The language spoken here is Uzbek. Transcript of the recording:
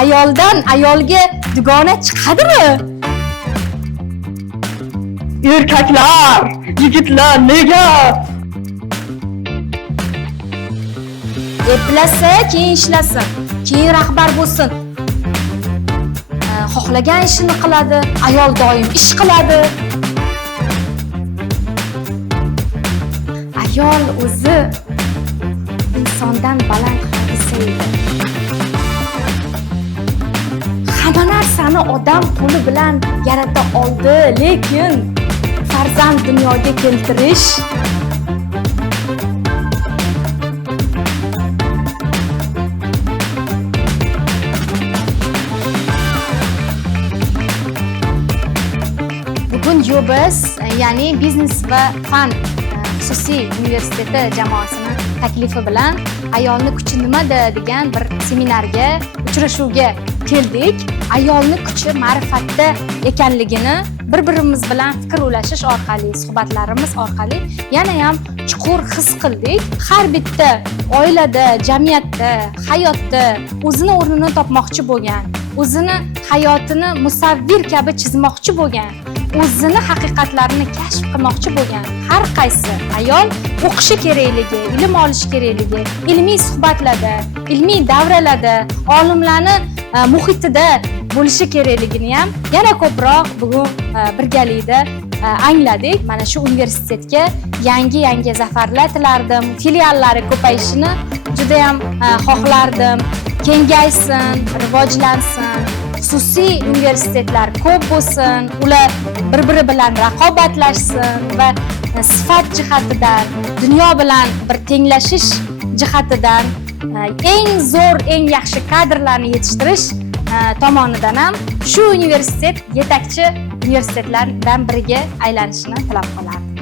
ayoldan ayolga dugona chiqadimi? Erkaklar, yigitlar nega? Eplasa, keyin ishlasin, keyin rahbar bo'lsin. Xohlagan ishini qiladi, ayol doim ish qiladi. Ayol o'zi insondan baland hodisa edi. Hamma narsani odam qo'li bilan yarata oldi, lekin farzand dunyoga keltirish bugun UBS, ya'ni Biznes va fan xususiy universiteti jamoasini taklifi bilan ayolni kuchi nimada degan bir seminarga, uchrashuvga keldik. Ayolni kuchi ma'rifatda ekanligini bir-birimiz bilan fikr ulashish orqali, suhbatlarimiz orqali yana ham chuqur his qildik. Har bitta oilada, jamiyatda, hayotda o'zini o'rnini topmoqchi bo'lgan, o'zini hayotini musavvir kabi chizmoqchi bo'lgan, o'zini haqiqatlarini kashf qilmoqchi bo'lgan har qaysi ayol o'qishi kerakligi, ilm olishi kerakligi, ilmiy suhbatlarda, ilmiy davralarda, olimlarni muhitida bo'lishi kerakligini ham yana ko'proq bugun birgalikda angladik. Mana shu universitetga yangi zafarlar tilardim, filiallari ko'payishini juda ham xohlardim, kengaysin, rivojlansin. Xususiy universitetlar ko'p bo'lsin, ular bir-biri bilan raqobatlashsin va sifat jihatidan, dunyo bilan bir tenglashish jihatidan eng zo'r, eng yaxshi kadrlarni yetishtirish tomonidan ham shu universitet yetakchi universitetlardan biriga aylanishini tilab qolardim.